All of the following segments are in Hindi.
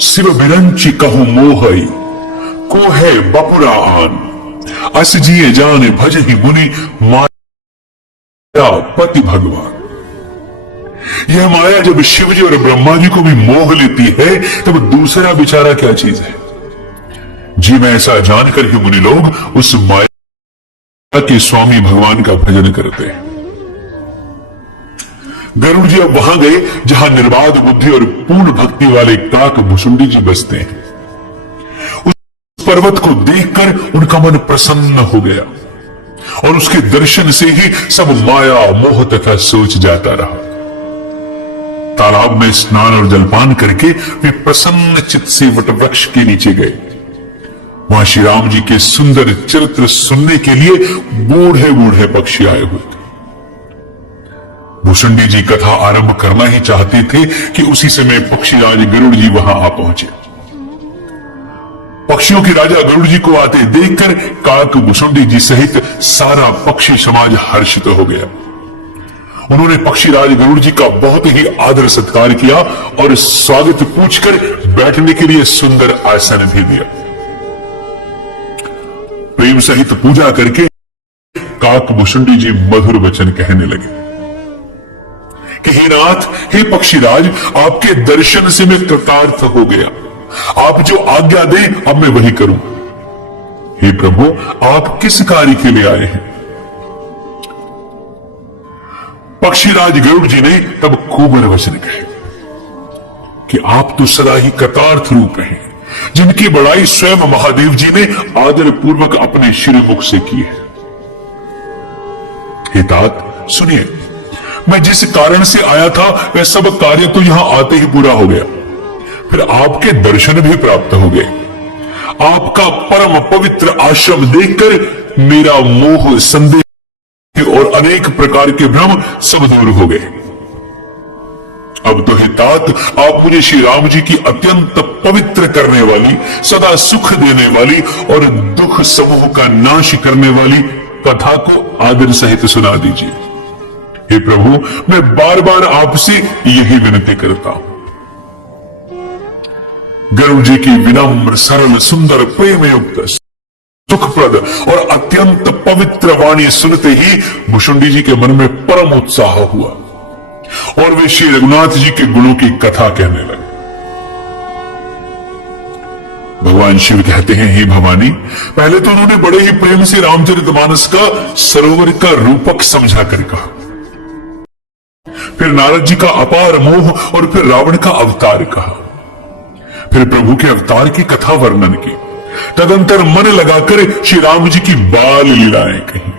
शिव बिरंची कहूं मोहई को है बपुरा आन, अस जिए जान भज ही मुनि माया पति भगवान। यह माया जब शिव जी और ब्रह्मा जी को भी मोह लेती है तब दूसरा बेचारा क्या चीज है। जी मैं ऐसा जानकर ही मुनि लोग उस माया के स्वामी भगवान का भजन करते हैं। गरुड़ जी अब वहां गए जहां निर्बाध बुद्धि और पूर्ण भक्ति वाले काक भुसुंडी जी बसते हैं। उस पर्वत को देखकर उनका मन प्रसन्न हो गया और उसके दर्शन से ही सब माया मोह तथा सोच जाता रहा। तालाब में स्नान और जलपान करके वे प्रसन्न चित्त से वटवृक्ष के नीचे गए। वहां श्री राम जी के सुंदर चरित्र सुनने के लिए बूढ़े बूढ़े पक्षी आए हुए थे। भुसुंडी जी कथा आरंभ करना ही चाहते थे कि उसी समय पक्षीराज गरुड़ जी वहां आ पहुंचे। पक्षियों के राजा गरुड़ जी को आते देखकर काक भुसुंडी जी सहित सारा पक्षी समाज हर्षित हो गया। उन्होंने पक्षीराज गरुड़ जी का बहुत ही आदर सत्कार किया और स्वागत पूछकर बैठने के लिए सुंदर आसन भी दिया। प्रेम सहित पूजा करके काक भुसुंडी जी मधुर वचन कहने लगे कि हे नाथ, हे पक्षीराज, आपके दर्शन से मैं कृतार्थ हो गया। आप जो आज्ञा दें अब मैं वही करूं। हे प्रभु, आप किस कार्य के लिए आए हैं? पक्षीराज गरुड़ जी ने तब खूबर वचन कहे कि आप तो सदा ही कृतार्थ रूप हैं, जिनकी बड़ाई स्वयं महादेव जी ने आदर पूर्वक अपने श्रीमुख से की है। हे तात, सुनिए, मैं जिस कारण से आया था वह सब कार्य तो यहां आते ही पूरा हो गया। फिर आपके दर्शन भी प्राप्त हो गए। आपका परम पवित्र आश्रम देखकर मेरा मोह, संदेह और अनेक प्रकार के भ्रम सब दूर हो गए। अब तो हे तात, आप मुझे श्री राम जी की अत्यंत पवित्र करने वाली, सदा सुख देने वाली और दुख समूह का नाश करने वाली कथा को आदर सहित सुना दीजिए। हे प्रभु, मैं बार बार आपसे यही विनती करता हूं। गरुड़ जी की विनम्र, सरल, सुंदर, प्रेम युक्त, सुखप्रद और अत्यंत पवित्र वाणी सुनते ही भुसुंडी जी के मन में परम उत्साह हुआ और वे श्री रघुनाथ जी के गुणों की कथा कहने लगे। भगवान शिव कहते हैं, हे भवानी, पहले तो उन्होंने बड़े ही प्रेम से रामचरितमानस का सरोवर का रूपक समझा कर कहा, फिर नारद जी का अपार मोह और फिर रावण का अवतार कहा, फिर प्रभु के अवतार की कथा वर्णन की, तदंतर मन लगाकर श्री राम जी की बाल लीलाएं कही।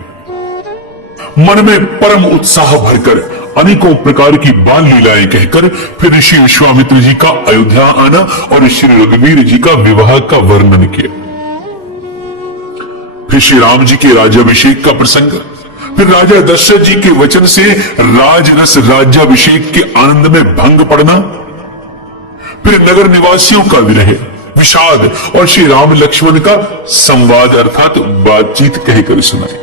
मन में परम उत्साह भरकर अनेकों प्रकार की बाल लीलाएं कहकर फिर श्री विश्वामित्र जी का अयोध्या आना और श्री रघुवीर जी का विवाह का वर्णन किया। फिर श्री राम जी के राज्याभिषेक का प्रसंग, फिर राजा दशरथ जी के वचन से राजरस राज्याभिषेक के आनंद में भंग पड़ना, फिर नगर निवासियों का विरह, विषाद और श्री राम लक्ष्मण का संवाद अर्थात बातचीत कहकर सुनाई।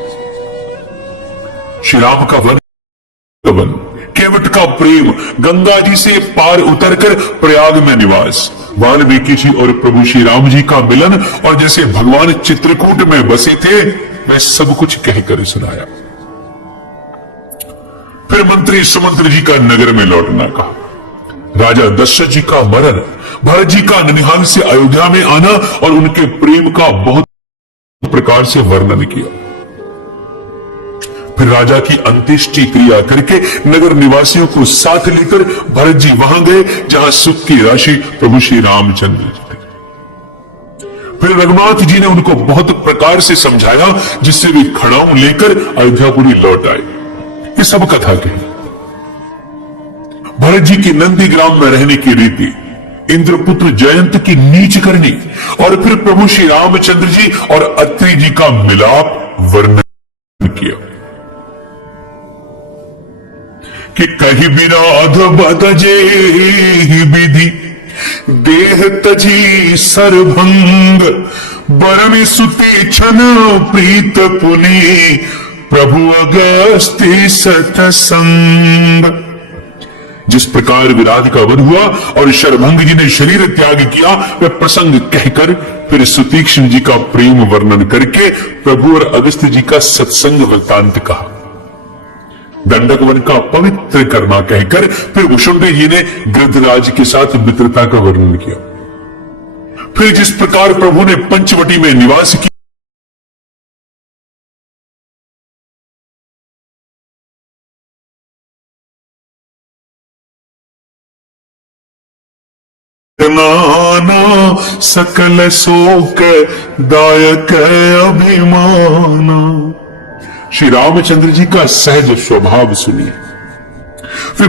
श्री राम का वन, केवट का प्रेम, गंगा जी से पार उतरकर प्रयाग में निवास, वाल्मीकि जी और प्रभु श्री राम जी का मिलन और जैसे भगवान चित्रकूट में बसे थे मैं सब कुछ कहकर सुनाया। फिर मंत्री सुमंत्र जी का नगर में लौटना कहा, राजा दशरथ जी का मरण, भरत जी का ननिहाल से अयोध्या में आना और उनके प्रेम का बहुत प्रकार से वर्णन किया। फिर राजा की अंत्येष्टि क्रिया करके नगर निवासियों को साथ लेकर भरत जी वहां गए जहां सुख की राशि प्रभु श्री रामचंद्र जी थे। फिर रघुनाथ जी ने उनको बहुत प्रकार से समझाया जिससे वे खड़ाऊ लेकर अयोध्यापुरी लौट आए। ये सब कथा कही। भरत जी की नंदीग्राम में रहने की रीति, इंद्रपुत्र जयंत की नीच करनी और फिर प्रभु श्री रामचंद्र जी और अत्रि जी का मिलाप वर्णन किया कि कही विराध बदजे विधि, देह तजी सरभंग, बरन सुते छन प्रीत पुनि, प्रभु अगस्त्य सतसंग। जिस प्रकार विराट का वध हुआ और शरभंग जी ने शरीर त्याग किया, वह प्रसंग कहकर फिर सुतीक्ष्ण जी का प्रेम वर्णन करके प्रभु और अगस्त्य जी का सत्संग वृत्तांत कहा। दंडक वन का पवित्र करना कहकर फिर उशुंडी जी ने गृधराज के साथ मित्रता का वर्णन किया। फिर जिस प्रकार प्रभु ने पंचवटी में निवास किया, नाना सकल शोक दायक अभिमाना। श्री रामचंद्र जी का सहज स्वभाव सुनिए। फिर